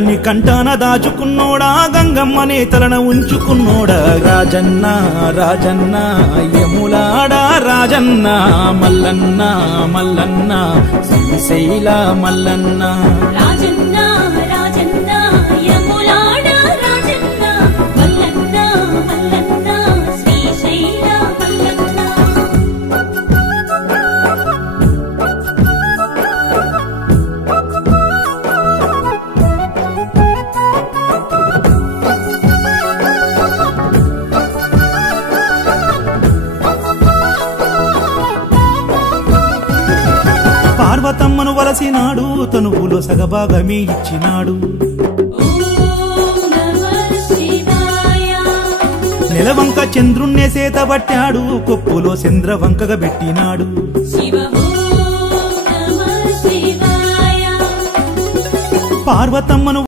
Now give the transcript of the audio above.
నీ కంటాన దాచుకున్నోడా గంగమ్మనే తలన ఉంచుకున్నోడా రాజన్న రాజన్న యములాడ రాజన్న మల్లన్న మల్లన్న శ్రీశైల మల్లన్న రాజన్న రాజన్న యములాడ రాజన్న మల్లన్న మల్లన్న శ్రీశైల మల్లన్న పార్వతమ్మను వలసినాడు తనువులో సగభాగమే ఇచ్చినాడు నెలవంక చంద్రుణ్ణే సేతబట్టాడు కొప్పులో చంద్రవంకగా పెట్టినాడు పార్వతమ్మను